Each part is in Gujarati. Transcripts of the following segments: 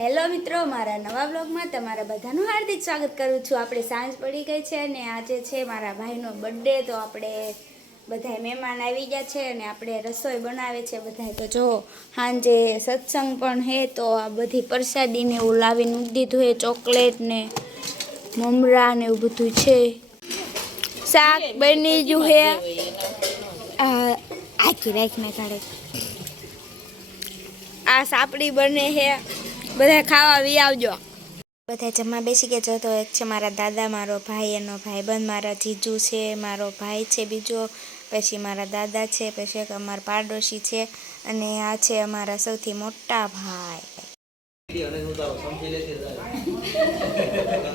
હેલો મિત્રો, મારા નવા બ્લોગમાં તમારા બધાનું હાર્દિક સ્વાગત કરું છું. આપણે સાંજ પડી ગઈ છે અને આજે છે મારા ભાઈનો બર્થડે તો આપણે બધા મહેમાન આવી ગયા છે અને આપણે રસોઈ બનાવે છે બધા તો જો, સાંજે સત્સંગ પણ હે, તો આ બધી પ્રસાદીને એવું લાવીને મૂકી દીધું હે ચોકલેટ ને મમરા ને એવું બધું છે. શાક બની ગયું હે. આખી રાખીને કાઢે. આ સાપડી બને હે. બધા ખાવા વી આવજો. બધા જમવા બેસી ગયા જતો એક છે મારા દાદા મારો ભાઈ એનો ભાઈબંધ મારા જીજુ છે મારો ભાઈ છે બીજો પછી મારા દાદા છે પછી એક અમારા પાડોશી છે અને આ છે અમારા સૌથી મોટા ભાઈ.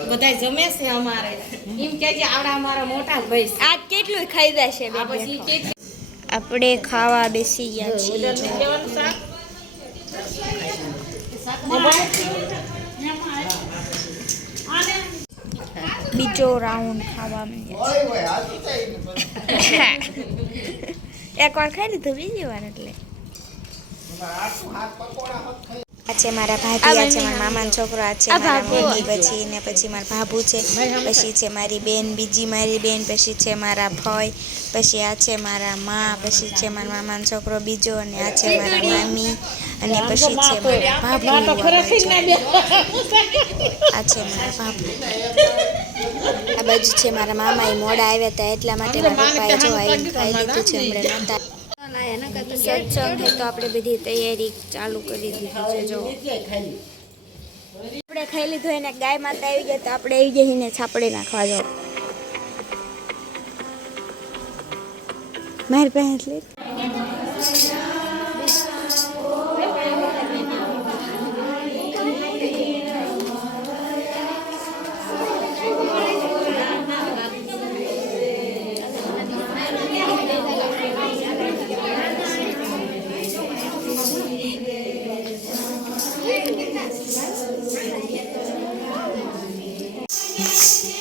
બધા જમે છે અમારે. એમ કે આવડા અમારા મોટા ભાઈ છે. કેટલું ખાઈ જશે આપણે ખાવા બેસી ગયા છીએ. બીજો રાઉન્ડ ખાવા એક વાર ખાઈ લીધું બીજી વાર એટલે. આ છે મારા ભાભી આ છે મારા મામાનો છોકરો આ છે મારા મમ્મી પછી ને પછી મારા ભાભુ છે પછી છે મારી બેન બીજી મારી બેન પછી છે મારા ભાઈ પછી આ છે મારા મા પછી છે મારા મામાનો છોકરો બીજો અને આ છે મારા મામી અને પછી છે મારા ભાભુ. આ છે મારા ભાભુ. આ બાજુ છે મારા મામા એ મોડા આવ્યા હતા એટલા માટે મારા પપ્પાએ જો આવીને ખાઈ લીધું છે હમણાં નહોતા સત્સંગ તો આપણે બધી તૈયારી ચાલુ કરી દીધી છે જો. આપણે ખાઈ લીધું એને ગાય માતા આવી ગયા તો આપણે આવી જઈને છાપડે નાખવા જો. મારી પાસે એટલે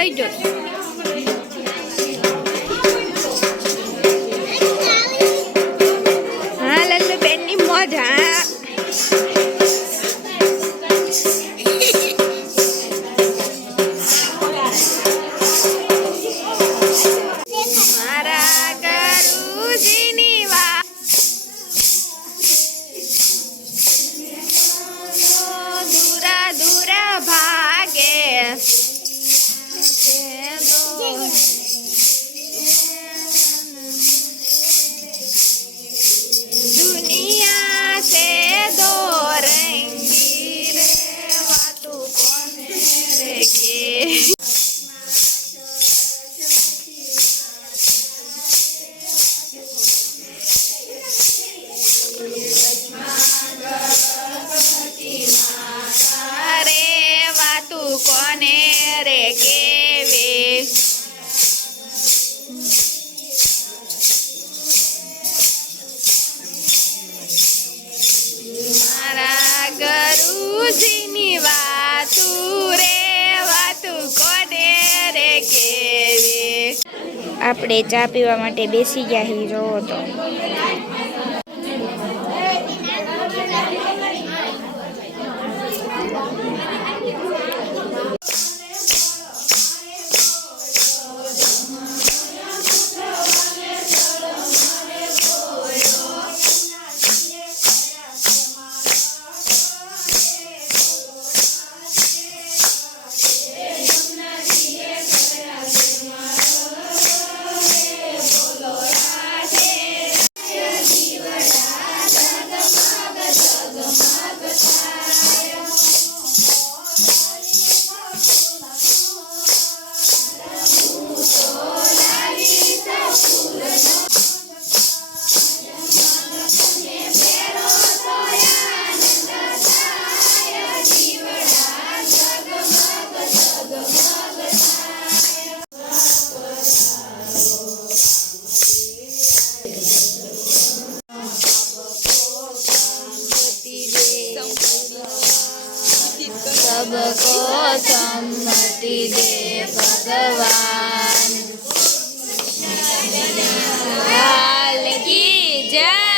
32. કોને રે કેવી? મારા ગરુજીની વાતું રે, વાતું કોને રે કેવી? આપણે ચા પીવા માટે બેસી ગયા હી, જોવો તો. સંમતિ દે ભગવાન. કી જય